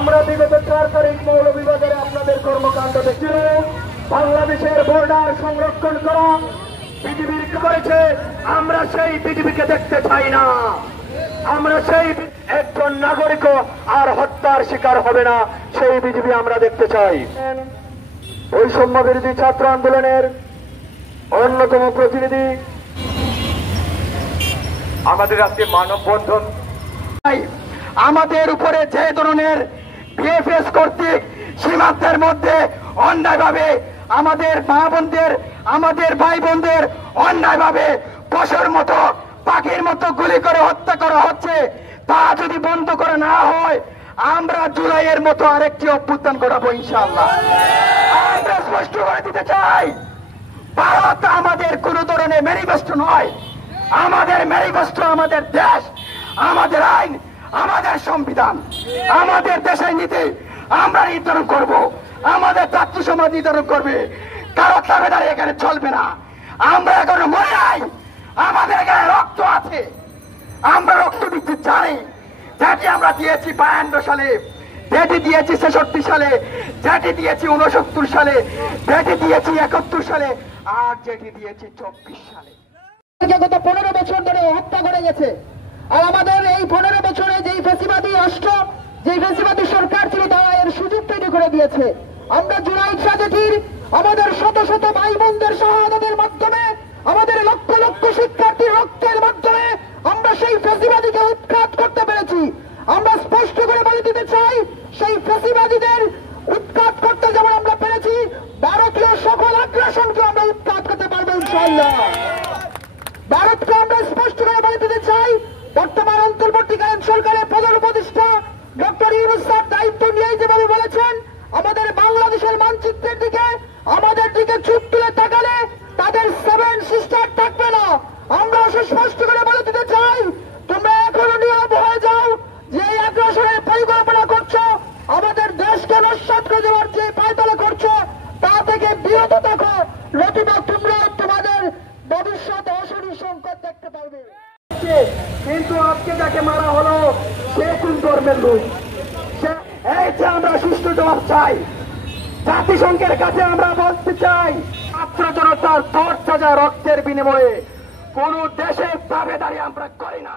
আমরা বিগত 4 তারিখ মৌলভীবাজারে আপনাদের কর্মকাণ্ড দেখছি। বাংলাদেশের বর্ডার সংরক্ষণ করা বিজিবির করেছে, আমরা সেই বিজিবিকে দেখতে চাই না। আমরা সেই একজন নাগরিকও আর হত্যার শিকার হবে না, সেই বিজিবি আমরা দেখতে চাই। বৈষম্য বিরোধী ছাত্র আন্দোলনের অন্যতম প্রতিনিধি আমাদের আজকে মানববন্ধন, আমাদের উপরে যে ধরনের বিএফএস কর্তৃক সীমান্তের মধ্যে অন্যায়ভাবে আমাদের মা বোনদের, আমাদের ভাই বোনদের অন্যায়ভাবে পশুর মতো, পাখির মতো গুলি করে হত্যা করা হচ্ছে, তা যদি বন্ধ করা না হয় আমরা জুলাইয়ের মতো আরেকটি অভ্যুত্থান ঘটাবো ইনশাআল্লাহ। আমরা স্পষ্ট করে দিতে চাই, ভারত আমাদের কোন ধরনের ম্যানিফেস্টো নয়। আমাদের ম্যানিফেস্টো আমাদের দেশ, আমাদের আইন, আমাদের সংবিধান, আমাদের দেশের নীতি আমরা নির্ধারণ করব, আমাদের ছাত্র সমাজ নির্ধারণ করবে। কারো দাবিদারি এখানে চলবে না। আমরা এখনো মরে নাই, আমাদের এখানে রক্ত আছে, আমরা রক্ত দিতে জানি। যেটি আমরা দিয়েছি 52 সালে, যেটি দিয়েছি 66 সালে, যেটি দিয়েছি 69 সালে, যেটি দিয়েছি 71 সালে, আর যেটি দিয়েছি 24 সালে। গত 15 বছর ধরে হত্যা করে গেছে। আর আমাদের এই 15 বছরে যেই ফ্যাসিবাদী রাষ্ট্র, যেই ফ্যাসিবাদী সরকার ছিল, তারা এর সুযোগ তৈরি করে দিয়েছে। আমরা জুলাই ট্র্যাজেডির আমাদের শত শত ভাই বোনদের শাহাদাতের মাধ্যমে, আমাদের লক্ষ লক্ষ শিক্ষার্থীর রক্তের মাধ্যমে আমরা সেই ফ্যাসিবাদীকে উৎখাত করতে পেরেছি। আমরা স্পষ্ট করে বলে দিতে চাই, সেই ফ্যাসিবাদীদের উৎখাত করতে যেমন আমরা পেরেছি, ভারতীয় সকল আগ্রাসনকে আমরা উৎখাত করতে পারবো ইনশাআল্লাহ। ভারতকে আমরা স্পষ্ট করে বলে দিতে চাই, বর্তমান অন্তর্বর্তীকালীন সরকারের প্রধান উপদেষ্টা ডক্টর ইউনূস স্যার দায়িত্ব নিয়ে যেভাবে বলেছেন, আমাদের বাংলাদেশের মানচিত্রের দিকে, আমাদের দিকে চোখ তুলে তাকালে তাদের 7 সিস্টার থাকবে না। আমরা সুস্পষ্ট করে বলে দিতে চাই, তোমরা এখনো নীরব হয়ে যাও। যে আগ্রাসনের পরিকল্পনা করছো, আমাদের দেশকে নস্যাৎ করে দেওয়ার যে পায়তারা করছো, তা থেকে বিরত থাকো, নতুবা তোমরা তোমাদের ভবিষ্যৎ অশনি সংকট দেখতে পারবে। কিন্তু আজকে যাকে মারা হলো সে কোন ধর্মের লোক? এই যে আমরা সুষ্ঠু জবাব চাই, জাতিসংঘের কাছে আমরা বলতে চাই, ছাত্র জনতার 10,000 রক্তের বিনিময়ে কোন দেশের দাবিদারি আমরা করি না।